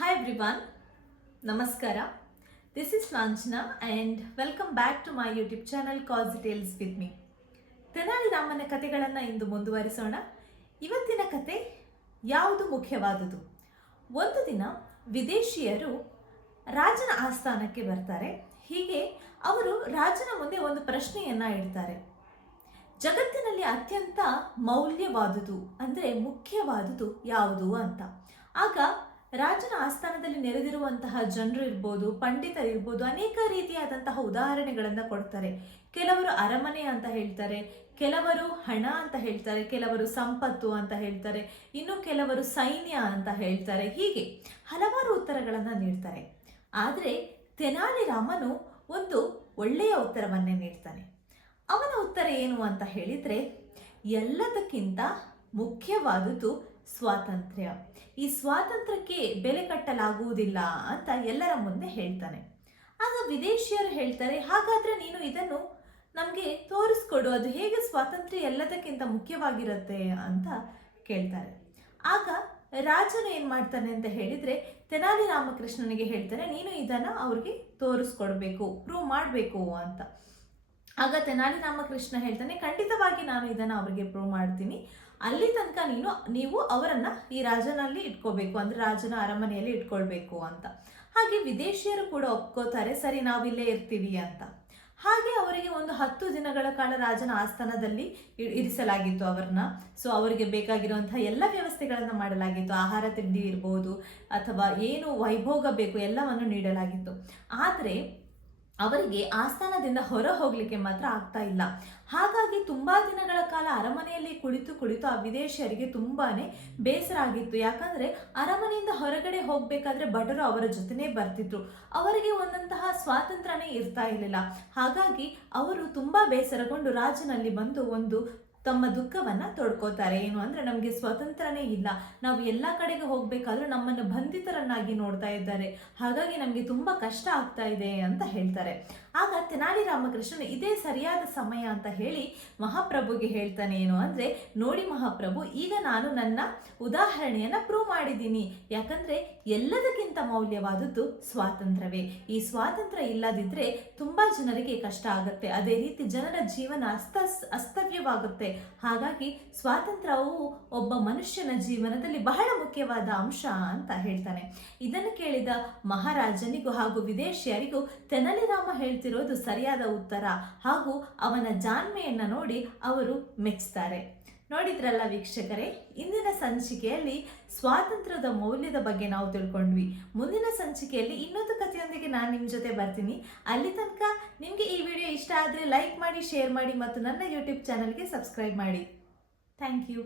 Hi everyone, Namaskara. This is Lanchana and welcome back to my YouTube channel Cause Tales with me. Tenali ರಾಮನ ಕಥೆಗಳನ್ನು ಇಂದು ಮುಂದುವರಿಸೋಣ. ಇವತ್ತಿನ ಕತೆ ಯಾವುದು ಮುಖ್ಯವಾದುದು. ಒಂದು ದಿನ ವಿದೇಶಿಯರು ರಾಜನ ಆಸ್ಥಾನಕ್ಕೆ ಬರ್ತಾರೆ. ಹೀಗೆ ಅವರು ರಾಜನ ಮುಂದೆ ಒಂದು ಪ್ರಶ್ನೆಯನ್ನ ಇಡ್ತಾರೆ. ಜಗತ್ತಿನಲ್ಲಿ ಅತ್ಯಂತ ಮೌಲ್ಯವಾದುದು ಅಂದರೆ ಮುಖ್ಯವಾದುದು ಯಾವುದು ಅಂತ. ಆಗ ರಾಜನ ಆಸ್ಥಾನದಲ್ಲಿ ನೆರೆದಿರುವಂತಹ ಜನರು ಇರ್ಬೋದು, ಪಂಡಿತರಿರ್ಬೋದು, ಅನೇಕ ರೀತಿಯಾದಂತಹ ಉದಾಹರಣೆಗಳನ್ನು ಕೊಡ್ತಾರೆ. ಕೆಲವರು ಅರಮನೆ ಅಂತ ಹೇಳ್ತಾರೆ, ಕೆಲವರು ಹಣ ಅಂತ ಹೇಳ್ತಾರೆ, ಕೆಲವರು ಸಂಪತ್ತು ಅಂತ ಹೇಳ್ತಾರೆ, ಇನ್ನು ಕೆಲವರು ಸೈನ್ಯ ಅಂತ ಹೇಳ್ತಾರೆ. ಹೀಗೆ ಹಲವಾರು ಉತ್ತರಗಳನ್ನು ನೀಡ್ತಾರೆ. ಆದರೆ ತೆನಾಲಿ ರಾಮನು ಒಂದು ಒಳ್ಳೆಯ ಉತ್ತರವನ್ನೇ ನೀಡ್ತಾನೆ. ಅವನ ಉತ್ತರ ಏನು ಅಂತ ಹೇಳಿದರೆ, ಎಲ್ಲದಕ್ಕಿಂತ ಮುಖ್ಯವಾದುದು ಸ್ವಾತಂತ್ರ್ಯ. ಈ ಸ್ವಾತಂತ್ರ್ಯಕ್ಕೆ ಬೆಲೆ ಕಟ್ಟಲಾಗುವುದಿಲ್ಲ ಅಂತ ಎಲ್ಲರ ಮುಂದೆ ಹೇಳ್ತಾನೆ. ಆಗ ವಿದೇಶಿಯರು ಹೇಳ್ತಾರೆ, ಹಾಗಾದ್ರೆ ನೀನು ಇದನ್ನು ನಮಗೆ ತೋರಿಸ್ಕೊಡು, ಅದು ಹೇಗೆ ಸ್ವಾತಂತ್ರ್ಯ ಎಲ್ಲದಕ್ಕಿಂತ ಮುಖ್ಯವಾಗಿರುತ್ತೆ ಅಂತ ಕೇಳ್ತಾರೆ. ಆಗ ರಾಜನು ಏನು ಮಾಡ್ತಾನೆ ಅಂತ ಹೇಳಿದರೆ, ತೆನಾಲಿ ರಾಮಕೃಷ್ಣನಿಗೆ ಹೇಳ್ತಾನೆ, ನೀನು ಇದನ್ನು ಅವ್ರಿಗೆ ತೋರಿಸ್ಕೊಡ್ಬೇಕು, ಪ್ರೂವ್ ಮಾಡಬೇಕು ಅಂತ. ಆಗ ತೆನಾಲಿ ರಾಮಕೃಷ್ಣ ಹೇಳ್ತಾನೆ, ಖಂಡಿತವಾಗಿ ನಾನು ಇದನ್ನು ಅವರಿಗೆ ಪ್ರೂವ್ ಮಾಡ್ತೀನಿ. ಅಲ್ಲಿ ತನಕ ನೀವು ಅವರನ್ನ ಈ ರಾಜನಲ್ಲಿ ಇಟ್ಕೋಬೇಕು, ಅಂದ್ರೆ ರಾಜನ ಅರಮನೆಯಲ್ಲಿ ಇಟ್ಕೊಳ್ಬೇಕು ಅಂತ. ಹಾಗೆ ವಿದೇಶಿಯರು ಕೂಡ ಒಪ್ಕೋತಾರೆ, ಸರಿ ನಾವಿಲ್ಲೇ ಇರ್ತೀವಿ ಅಂತ. ಹಾಗೆ ಅವರಿಗೆ ಒಂದು 10 ದಿನಗಳ ಕಾಲ ರಾಜನ ಆಸ್ಥಾನದಲ್ಲಿ ಇರಿಸಲಾಗಿತ್ತು ಅವರನ್ನ. ಸೊ ಅವರಿಗೆ ಬೇಕಾಗಿರುವಂತಹ ಎಲ್ಲ ವ್ಯವಸ್ಥೆಗಳನ್ನು ಮಾಡಲಾಗಿತ್ತು. ಆಹಾರ ತಿಂಡಿ ಇರ್ಬೋದು ಅಥವಾ ಏನು ವೈಭೋಗ ಬೇಕು ಎಲ್ಲವನ್ನು ನೀಡಲಾಗಿತ್ತು. ಆದರೆ ಅವರಿಗೆ ಆಸ್ಥಾನದಿಂದ ಹೊರ ಹೋಗ್ಲಿಕ್ಕೆ ಮಾತ್ರ ಆಗ್ತಾ ಇಲ್ಲ. ಹಾಗಾಗಿ ತುಂಬಾ ದಿನಗಳ ಕಾಲ ಅರಮನೆಯಲ್ಲಿ ಕುಳಿತು ಆ ವಿದೇಶಿಯರಿಗೆ ತುಂಬಾನೇ ಬೇಸರ ಆಗಿತ್ತು. ಯಾಕಂದ್ರೆ ಅರಮನೆಯಿಂದ ಹೊರಗಡೆ ಹೋಗ್ಬೇಕಾದ್ರೆ ಭಟರು ಅವರ ಜೊತೆನೇ ಬರ್ತಿದ್ರು. ಅವರಿಗೆ ಒಂದಂತಹ ಸ್ವಾತಂತ್ರ್ಯನೇ ಇರ್ತಾ ಇರಲಿಲ್ಲ. ಹಾಗಾಗಿ ಅವರು ತುಂಬಾ ಬೇಸರಗೊಂಡು ರಾಜನಲ್ಲಿ ಬಂದು ಒಂದು ತಮ್ಮ ದುಃಖವನ್ನ ತೊಡ್ಕೋತಾರೆ. ಏನು ಅಂದ್ರೆ, ನಮಗೆ ಸ್ವತಂತ್ರನೇ ಇಲ್ಲ, ನಾವು ಎಲ್ಲ ಕಡೆಗೆ ಹೋಗ್ಬೇಕಾದ್ರೂ ನಮ್ಮನ್ನು ಬಂಧಿತರನ್ನಾಗಿ ನೋಡ್ತಾ ಇದ್ದಾರೆ, ಹಾಗಾಗಿ ನಮಗೆ ತುಂಬಾ ಕಷ್ಟ ಆಗ್ತಾ ಇದೆ ಅಂತ ಹೇಳ್ತಾರೆ. ಆಗ ತೆನಾಲಿ ರಾಮಕೃಷ್ಣನ್ ಇದೇ ಸರಿಯಾದ ಸಮಯ ಅಂತ ಹೇಳಿ ಮಹಾಪ್ರಭುಗೆ ಹೇಳ್ತಾನೆ. ಏನು ಅಂದ್ರೆ, ನೋಡಿ ಮಹಾಪ್ರಭು, ಈಗ ನಾನು ನನ್ನ ಉದಾಹರಣೆಯನ್ನ ಪ್ರೂವ್ ಮಾಡಿದ್ದೀನಿ. ಯಾಕಂದ್ರೆ ಎಲ್ಲದಕ್ಕಿಂತ ಮೌಲ್ಯವಾದದ್ದು ಸ್ವಾತಂತ್ರ್ಯವೇ. ಈ ಸ್ವಾತಂತ್ರ್ಯ ಇಲ್ಲದಿದ್ರೆ ತುಂಬಾ ಜನರಿಗೆ ಕಷ್ಟ ಆಗುತ್ತೆ, ಅದೇ ರೀತಿ ಜನರ ಜೀವನ ಅಸ್ತವ್ಯವಾಗುತ್ತೆ. ಹಾಗಾಗಿ ಸ್ವಾತಂತ್ರ್ಯವು ಒಬ್ಬ ಮನುಷ್ಯನ ಜೀವನದಲ್ಲಿ ಬಹಳ ಮುಖ್ಯವಾದ ಅಂಶ ಅಂತ ಹೇಳ್ತಾನೆ. ಇದನ್ನು ಕೇಳಿದ ಮಹಾರಾಜನಿಗೂ ಹಾಗೂ ವಿದೇಶಿಯರಿಗೂ ತೆನಾಲಿ ರಾಮ ಹೇಳ್ತಿರೋದು ಸರಿಯಾದ ಉತ್ತರ ಹಾಗೂ ಅವನ ಜಾಣ್ಮೆಯನ್ನ ನೋಡಿ ಅವರು ಮೆಚ್ಚುತ್ತಾರೆ. ನೋಡಿದ್ರಲ್ಲ ವೀಕ್ಷಕರೇ, ಇಂದಿನ ಸಂಚಿಕೆಯಲ್ಲಿ ಸ್ವಾತಂತ್ರ್ಯದ ಮೌಲ್ಯದ ಬಗ್ಗೆ ನಾವು ತಿಳ್ಕೊಂಡ್ವಿ. ಮುಂದಿನ ಸಂಚಿಕೆಯಲ್ಲಿ ಇನ್ನೊಂದು ಕಥೆಯೊಂದಿಗೆ ನಾನು ನಿಮ್ಮ ಜೊತೆ ಬರ್ತೀನಿ. ಅಲ್ಲಿ ತನಕ ನಿಮಗೆ ಈ ವಿಡಿಯೋ ಇಷ್ಟ ಆದರೆ ಲೈಕ್ ಮಾಡಿ, ಶೇರ್ ಮಾಡಿ ಮತ್ತು ನನ್ನ ಯೂಟ್ಯೂಬ್ ಚಾನಲ್ಗೆ ಸಬ್ಸ್ಕ್ರೈಬ್ ಮಾಡಿ. Thank you.